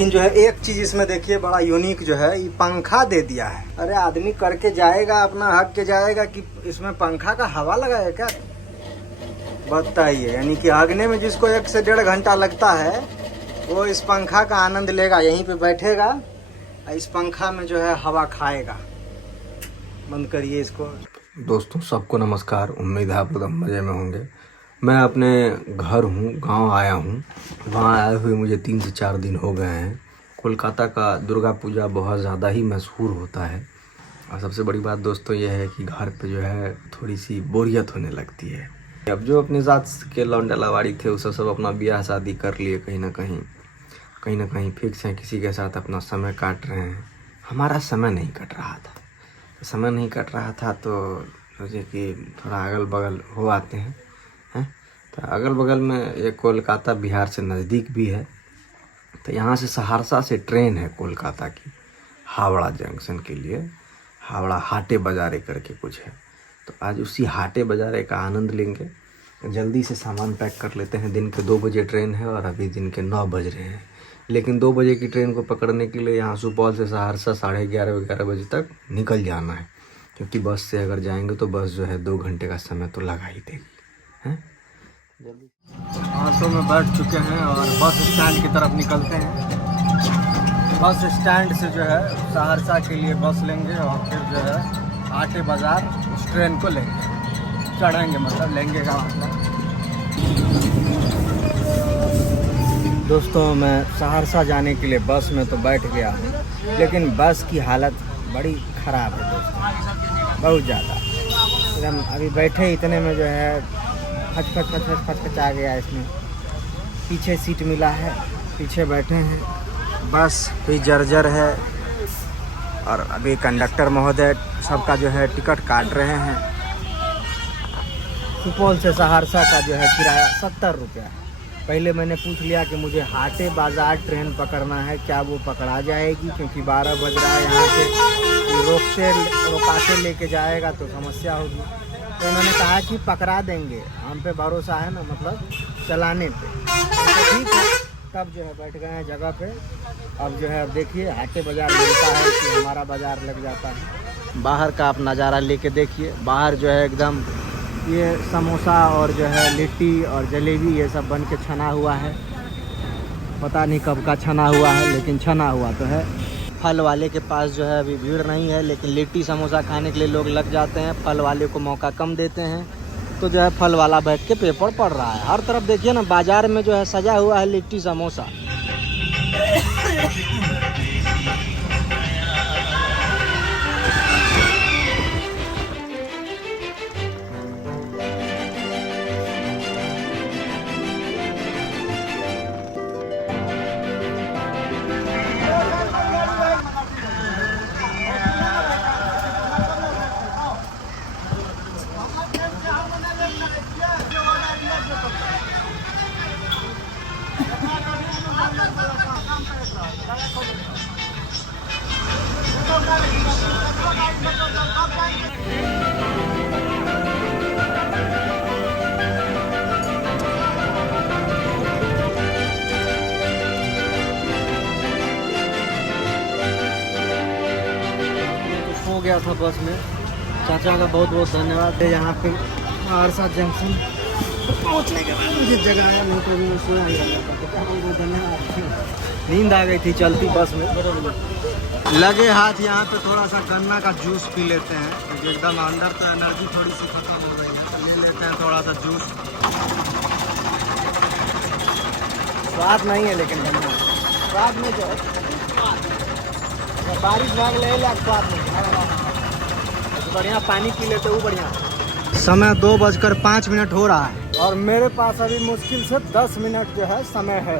लेकिन जो है एक चीज इसमें देखिए बड़ा यूनिक जो है, ये पंखा दे दिया है। अरे आदमी करके जाएगा अपना हक के जाएगा कि इसमें पंखा का हवा लगा है क्या, बताइए। यानी कि आगने में जिसको 1 से 1.5 घंटा लगता है वो इस पंखा का आनंद लेगा, यहीं पे बैठेगा, इस पंखा में जो है हवा खाएगा। बंद करिए इसको। दोस्तों सबको नमस्कार, उम्मीद है आप लोग मज़े में होंगे। मैं अपने घर हूँ, गांव आया हूँ। वहाँ आए हुए मुझे 3 से 4 दिन हो गए हैं। कोलकाता का दुर्गा पूजा बहुत ज़्यादा ही मशहूर होता है और सबसे बड़ी बात दोस्तों ये है कि घर पे जो है थोड़ी सी बोरियत होने लगती है। अब जो अपनी ज़ात के लौंडे लवाड़ी थे उसे सब अपना ब्याह शादी कर लिए, कहीं ना कहीं फिक्स हैं, किसी के साथ अपना समय काट रहे हैं। हमारा समय नहीं कट रहा था, तो सोचे कि थोड़ा अगल बगल हो आते हैं। तो अगल बगल में ये कोलकाता बिहार से नज़दीक भी है। तो यहाँ से सहरसा से ट्रेन है कोलकाता की हावड़ा जंक्शन के लिए, हावड़ा हाटे बाज़ारे करके कुछ है। तो आज उसी हाटे बाज़ारे का आनंद लेंगे। जल्दी से सामान पैक कर लेते हैं। दिन के 2 बजे ट्रेन है और अभी दिन के 9 बज रहे हैं, लेकिन 2 बजे की ट्रेन को पकड़ने के लिए यहाँ सुपौल से सहरसा 11:30 बजे तक निकल जाना है, क्योंकि बस से अगर जाएंगे तो बस जो है 2 घंटे का समय तो लगा ही देगी। हैं ऑटो में बैठ चुके हैं और बस स्टैंड की तरफ निकलते हैं। बस स्टैंड से जो है सहरसा के लिए बस लेंगे और फिर जो है आटे बाज़ार उस ट्रेन को लेंगे, चढ़ेंगे, मतलब लेंगे का मतलब। दोस्तों मैं सहरसा जाने के लिए बस में तो बैठ गया हूँ, लेकिन बस की हालत बड़ी ख़राब है दोस्तों, बहुत ज़्यादा। एकदम अभी बैठे इतने में जो है फच आ गया इसमें। पीछे सीट मिला है, पीछे बैठे हैं। बस भी जर्जर है और अभी कंडक्टर महोदय सबका जो है टिकट काट रहे हैं। सुपौल से सहरसा का जो है किराया 70 रुपया है। पहले मैंने पूछ लिया कि मुझे हाटे बाज़ार ट्रेन पकड़ना है, क्या वो पकड़ा जाएगी, क्योंकि 12 बज रहा है। यहाँ से रोकाते लेके जाएगा तो समस्या होगी। तो उन्होंने कहा कि पकड़ा देंगे, हम पे भरोसा है ना, मतलब चलाने पे। तो ठीक है, तब जो है बैठ गए हैं जगह पे। अब जो है देखिए हाटे बाज़ार मिलता है कि हमारा बाज़ार लग जाता है। बाहर का आप नज़ारा लेके देखिए। बाहर जो है एकदम ये समोसा और जो है लिट्टी और जलेबी ये सब बन के छना हुआ है। पता नहीं कब का छना हुआ है, लेकिन छना हुआ तो है। फल वाले के पास जो है अभी भीड़ नहीं है, लेकिन लिट्टी समोसा खाने के लिए लोग लग जाते हैं। फल वाले को मौका कम देते हैं, तो जो है फल वाला बैठ के पेपर पढ़ रहा है। हर तरफ देखिए ना, बाज़ार में जो है सजा हुआ है लिट्टी समोसा। हो गया था बस में। चाचा का बहुत बहुत धन्यवाद है। यहाँ पे सहरसा जंक्शन पहुँचने के बाद मुझे जगह आया, नहीं तो मैं सोया ही रहता। धन्यवाद। नींद आ गई थी चलती बस में। लगे हाथ यहाँ पे थोड़ा सा गन्ना का जूस पी लेते हैं, क्योंकि एकदम अंदर तो एनर्जी थोड़ी सी खत्म हो गई है। ले लेते हैं थोड़ा सा जूस। स्वाद नहीं है लेकिन गन्ना स्वाद में जो है बारिश भाग ले स्वाद नहीं, बढ़िया पानी पी लेते वो बढ़िया। समय 2:05 हो रहा है और मेरे पास अभी मुश्किल से 10 मिनट जो है समय है।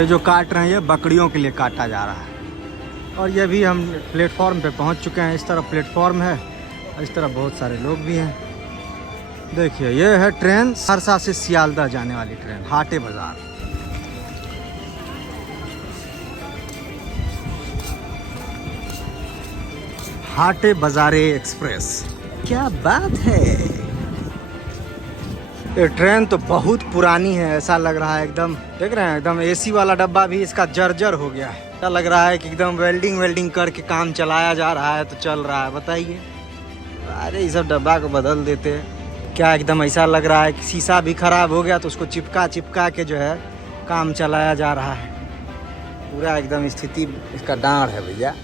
ये जो काट रहे हैं ये बकरियों के लिए काटा जा रहा है। और ये भी हम प्लेटफॉर्म पे पहुंच चुके हैं। इस तरफ प्लेटफॉर्म है, इस तरफ बहुत सारे लोग भी हैं। देखिए ये है ट्रेन, सहरसा से सियालदह जाने वाली ट्रेन, हाटे बाज़ार। हाटे बाज़ारे एक्सप्रेस, क्या बात है। ये ट्रेन तो बहुत पुरानी है, ऐसा लग रहा है एकदम, देख रहे हैं एकदम एसी वाला डब्बा भी इसका जर्जर हो गया है। ऐसा लग रहा है कि एकदम वेल्डिंग करके काम चलाया जा रहा है तो चल रहा है, बताइए। अरे इस सब डब्बा को बदल देते क्या, एकदम ऐसा लग रहा है कि शीशा भी खराब हो गया तो उसको चिपका के जो है काम चलाया जा रहा है। पूरा एकदम स्थिति इसका डाँड़ है भैया।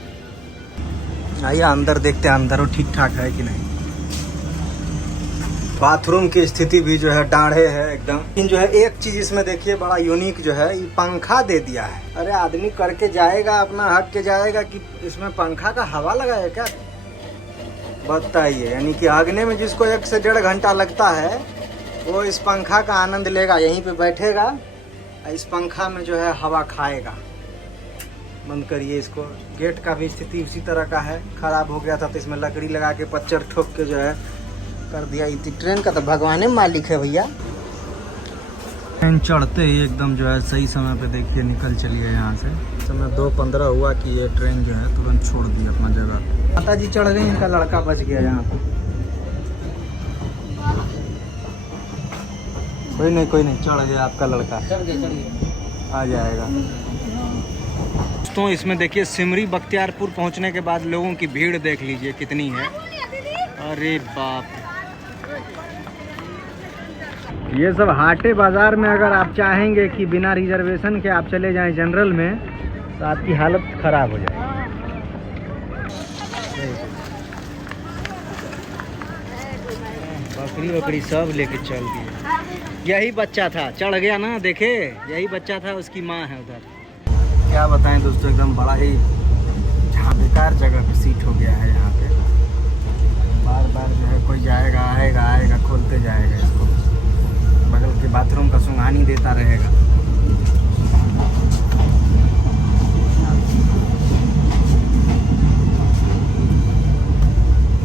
आइए अंदर देखते हैं, अंदर वो ठीक ठाक है कि नहीं। बाथरूम की स्थिति भी जो है डाढ़े है एकदम। लेकिन जो है एक चीज इसमें देखिए बड़ा यूनिक जो है, ये पंखा दे दिया है। अरे आदमी करके जाएगा अपना हक के जाएगा कि इसमें पंखा का हवा लगा है क्या, बताइए। यानी कि आगने में जिसको 1 से 1.5 घंटा लगता है वो इस पंखा का आनंद लेगा, यहीं पे बैठेगा, इस पंखा में जो है हवा खाएगा। बंद करिए इसको। गेट का भी स्थिति उसी तरह का है, खराब हो गया था तो इसमें लकड़ी लगा के पच्चर ठोक के जो है कर दिया। ट्रेन का तो भगवान मालिक है भैया। ट्रेन चढ़ते ही एकदम जो है सही समय पे देखिए निकल चलिए यहाँ से। समय 2:15 हुआ कि ये ट्रेन जो है तुरंत छोड़ दी अपना जगह। माता जी चढ़ गई, इनका लड़का बच गया यहाँ पे। कोई नहीं चढ़ गया आपका लड़का, आ जाएगा। तो इसमें देखिए सिमरी बख्तियारपुर पहुँचने के बाद लोगों की भीड़ देख लीजिए कितनी है। अरे बाप, ये सब हाटे बाजार में अगर आप चाहेंगे कि बिना रिजर्वेशन के आप चले जाएं जनरल में तो आपकी हालत खराब हो जाएगी। बकरी सब लेके चल दिए। यही बच्चा था, चढ़ गया ना, देखे यही बच्चा था, उसकी माँ है उधर। क्या बताएं दोस्तों, एकदम बड़ा ही बेकार जगह पे सीट हो गया है यहाँ पे। बार बार जो है कोई जाएगा आएगा खोलते जाएगा इसको, बगल के बाथरूम का सुंघानी देता रहेगा।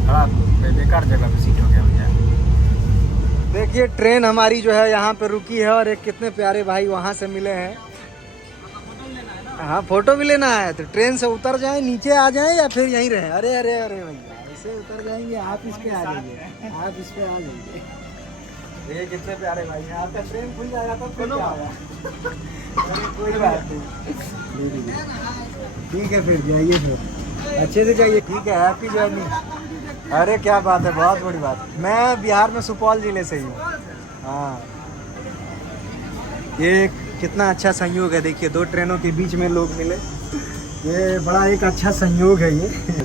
बड़ा बेकार जगह पे सीट हो गया भैया। देखिए ट्रेन हमारी जो है यहाँ पे रुकी है और एक कितने प्यारे भाई वहाँ से मिले हैं। हाँ फोटो भी लेना है तो ट्रेन से उतर जाए, नीचे आ जाए या फिर यहीं रहे। अरे अरे अरे भैया ऐसे उतर जाएंगे, आप इस पे आ जाइए, आप इस पे आ जाइए। ये कितने प्यारे भाई हैं। आपका ट्रेन खुल जाएगा तो फिर क्या होगा? कोई बात नहीं, ठीक है फिर जाइए, फिर अच्छे से जाइए। ठीक है, हैप्पी जर्नी। अरे क्या बात है, बहुत बड़ी बात। मैं बिहार में सुपौल जिले से ही हूँ। हाँ, ये कितना अच्छा संयोग है, देखिए 2 ट्रेनों के बीच में लोग मिले। ये बड़ा एक अच्छा संयोग है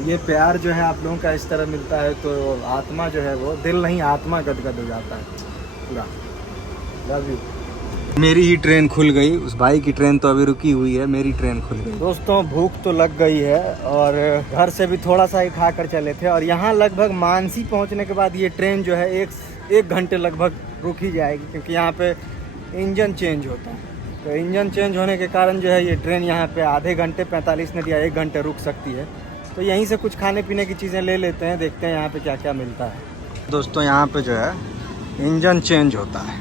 ये प्यार जो है आप लोगों का इस तरह मिलता है तो आत्मा जो है वो, दिल नहीं आत्मा गदगद हो जाता है पूरा। Love you. मेरी ही ट्रेन खुल गई, उस भाई की ट्रेन तो अभी रुकी हुई है, मेरी ट्रेन खुल गई। दोस्तों भूख तो लग गई है और घर से भी थोड़ा सा ही खा कर चले थे और यहाँ लगभग मानसी पहुँचने के बाद ये ट्रेन जो है एक घंटे लगभग रुक ही जाएगी, क्योंकि यहाँ पे इंजन चेंज होता है। तो इंजन चेंज होने के कारण जो है ये ट्रेन यहाँ पे आधे घंटे 45 मिनट या 1 घंटे रुक सकती है। तो यहीं से कुछ खाने पीने की चीज़ें ले लेते हैं, देखते हैं यहाँ पे क्या क्या मिलता है। दोस्तों यहाँ पे जो है इंजन चेंज होता है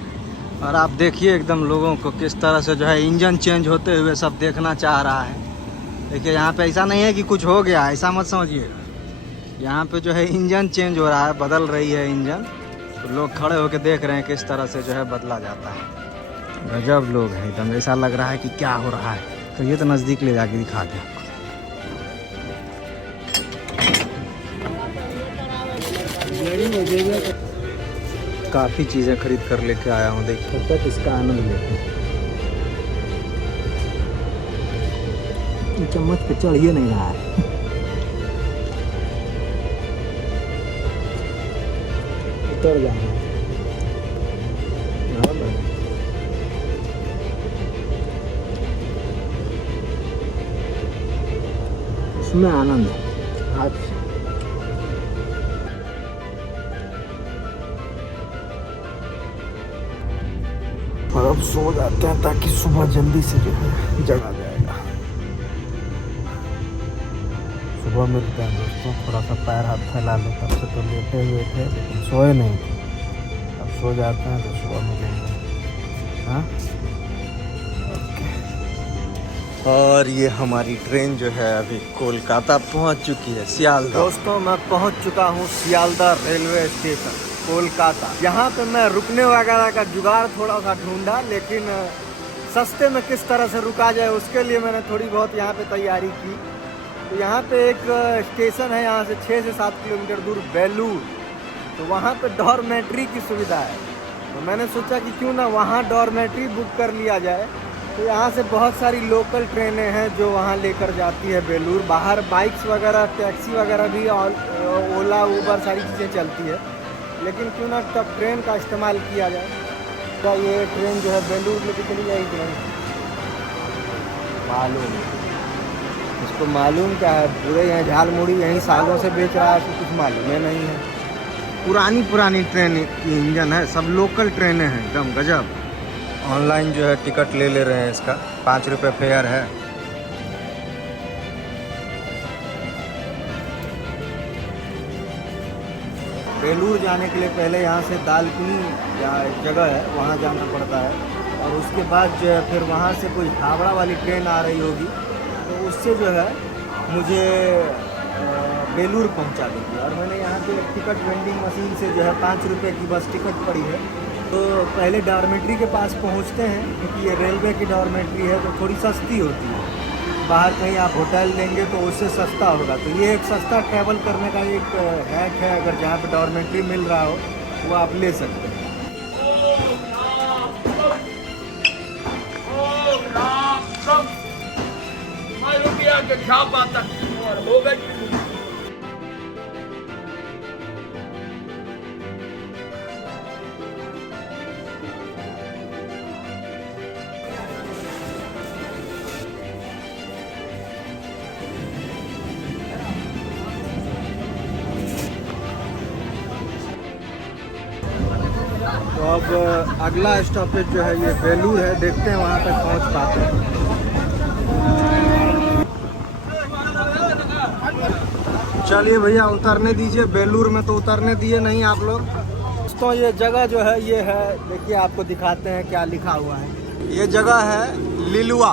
और आप देखिए एकदम लोगों को किस तरह से जो है इंजन चेंज होते हुए सब देखना चाह रहा है। देखिए यहाँ पे ऐसा नहीं है कि कुछ हो गया, ऐसा मत समझिए। यहाँ पे जो है इंजन चेंज हो रहा है, बदल रही है इंजन, तो लोग खड़े होकर देख रहे हैं किस तरह से जो है बदला जाता है। गजब लोग हैं एकदम, ऐसा लग रहा है कि क्या हो रहा है। तो ये तो नज़दीक ले जाके दिखा दें आपको। काफ़ी चीज़ें खरीद कर लेके आया हूँ, देखिए तब तक इसका आनंद लेते हैं। चम्मच पे चढ़ ही नहीं रहा है। उतर जाना उसमें आनंद है। हाथ और अब सो जाते हैं ताकि सुबह जल्दी से जो है जगा जाएगा। सुबह मिलते हैं दोस्तों। थोड़ा सा पैर हाथ फैला लो, तब से तो लेटे हुए थे लेकिन सोए नहीं थे। अब सो जाते हैं तो सुबह मिलेंगे। हाँ और ये हमारी ट्रेन जो है अभी कोलकाता पहुंच चुकी है, सियालदह। दोस्तों मैं पहुंच चुका हूं सियालदह रेलवे स्टेशन। कोलकाता। यहाँ पे मैं रुकने वगैरह का जुगाड़ थोड़ा सा ढूंढा, लेकिन सस्ते में किस तरह से रुका जाए उसके लिए मैंने थोड़ी बहुत यहाँ पे तैयारी की। तो यहाँ पे एक स्टेशन है, यहाँ से 6 से 7 किलोमीटर दूर बेलूर। तो वहाँ पे डॉर्मेट्री की सुविधा है, तो मैंने सोचा कि क्यों ना वहाँ डॉर्मेट्री बुक कर लिया जाए। तो यहाँ से बहुत सारी लोकल ट्रेनें हैं जो वहाँ लेकर जाती है बेलूर। बाहर बाइक्स वगैरह, टैक्सी वगैरह भी, ओला उबर सारी चीज़ें चलती है, लेकिन क्यों ना तब ट्रेन का इस्तेमाल किया जाए। तो ये ट्रेन जो है बेलूर लेके चली जाएगी। मालूम इसको मालूम क्या है, पूरे यहाँ झालमुड़ी यहीं सालों से बेच रहा है, तो कुछ मालूम है नहीं है। पुरानी ट्रेन की इंजन है, सब लोकल ट्रेनें हैं, एकदम गजब। ऑनलाइन जो है टिकट ले रहे हैं, इसका 5 रुपये फेयर है। बेलूर जाने के लिए पहले यहाँ से दालकुनी या एक जगह है वहाँ जाना पड़ता है, और उसके बाद जो है फिर वहाँ से कोई हावड़ा वाली ट्रेन आ रही होगी, तो उससे जो है मुझे बेलूर पहुँचा देगी। और मैंने यहाँ पे टिकट वेंडिंग मशीन से जो है 5 रुपये की बस टिकट पड़ी है। तो पहले डॉर्मेट्री के पास पहुँचते हैं, क्योंकि ये रेलवे की डॉर्मेट्री है तो थोड़ी सस्ती होती है। बाहर कहीं आप होटल लेंगे तो उससे सस्ता होगा। तो ये एक सस्ता ट्रैवल करने का एक हैक है, अगर जहाँ पे डॉर्मेट्री मिल रहा हो वो आप ले सकते हैं। क्या बात हो गई। तो अब अगला स्टॉपेज जो है ये बेलूर है, देखते हैं वहाँ तक पहुँच पाते हैं। चलिए भैया उतरने दीजिए, बेलूर में तो उतरने दिए नहीं आप लोग। दोस्तों ये जगह जो है ये है, देखिए आपको दिखाते हैं क्या लिखा हुआ है। ये जगह है लिलुआ।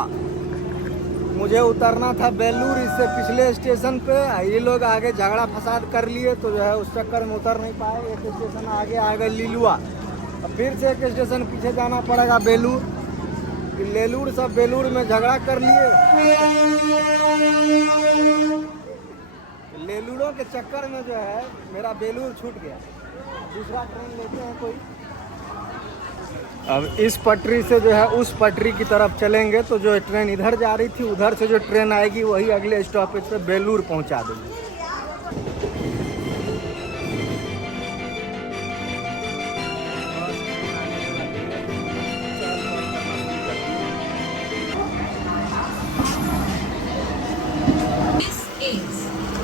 मुझे उतरना था बेलूर, इससे पिछले स्टेशन पे। ये लोग आगे झगड़ा फसाद कर लिए, तो जो है उस चक्कर में उतर नहीं पाए। एक स्टेशन आगे आ गए लिलुआ, अब फिर से एक स्टेशन पीछे जाना पड़ेगा बेलूर। लेलूर सब बेलूर में झगड़ा कर लिए। लेलूरों के चक्कर में जो है मेरा बेलूर छूट गया। दूसरा ट्रेन लेते हैं कोई। अब इस पटरी से जो है उस पटरी की तरफ चलेंगे, तो जो ट्रेन इधर जा रही थी उधर से जो ट्रेन आएगी वही अगले स्टॉपेज पे बेलूर पहुंचा देगी।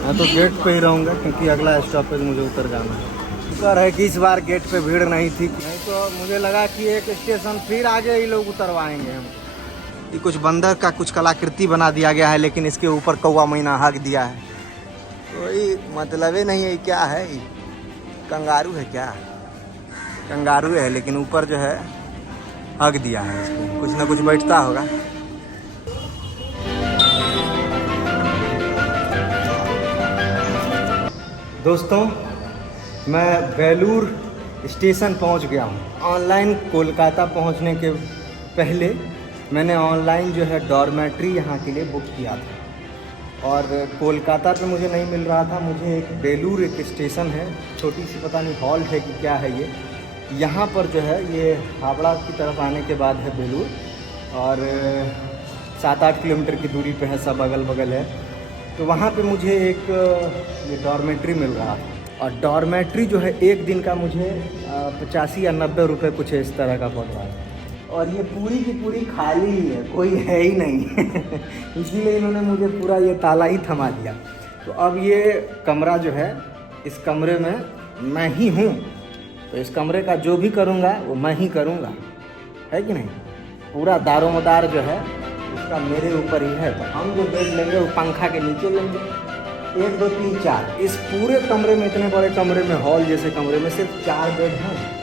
मैं तो गेट पे ही रहूँगा, क्योंकि अगला स्टॉपेज मुझे उतर जाना है। शुक्र है कि इस बार गेट पे भीड़ नहीं थी, नहीं तो मुझे लगा कि एक स्टेशन फिर आगे ही लोग उतरवाएंगे हम। ये कुछ बंदर का कुछ कलाकृति बना दिया गया है, लेकिन इसके ऊपर कौवा मैना हक दिया है। कोई मतलब ही नहीं है, क्या है कंगारू है क्या? कंगारू है, लेकिन ऊपर जो है हक दिया है इसको, कुछ ना कुछ बैठता होगा। दोस्तों मैं बेलूर स्टेशन पहुंच गया हूं। ऑनलाइन कोलकाता पहुंचने के पहले मैंने ऑनलाइन जो है डॉर्मेट्री यहाँ के लिए बुक किया था, और कोलकाता पे मुझे नहीं मिल रहा था। मुझे एक बेलूर एक स्टेशन है, छोटी सी पता नहीं हॉल्ट है कि क्या है ये, यहाँ पर जो है ये हावड़ा की तरफ आने के बाद है बेलूर, और 7-8 किलोमीटर की दूरी पे है, सब अगल बगल है। तो वहाँ पे मुझे एक ये डॉर्मेट्री मिल रहा था, और डॉर्मेट्री जो है एक दिन का मुझे 85 या 90 रुपये कुछ इस तरह का पड़ रहा है, और ये पूरी की पूरी खाली ही है, कोई है ही नहीं। इसीलिए इन्होंने मुझे पूरा ये ताला ही थमा दिया। तो अब ये कमरा जो है, इस कमरे में मैं ही हूँ, तो इस कमरे का जो भी करूँगा वो मैं ही करूँगा, है कि नहीं? पूरा दारोमदार जो है उसका मेरे ऊपर ही है। तो हम जो बेड लेंगे वो पंखा के नीचे लेंगे। 1 2 3 4 इस पूरे कमरे में, इतने बड़े कमरे में, हॉल जैसे कमरे में सिर्फ 4 बेड हैं।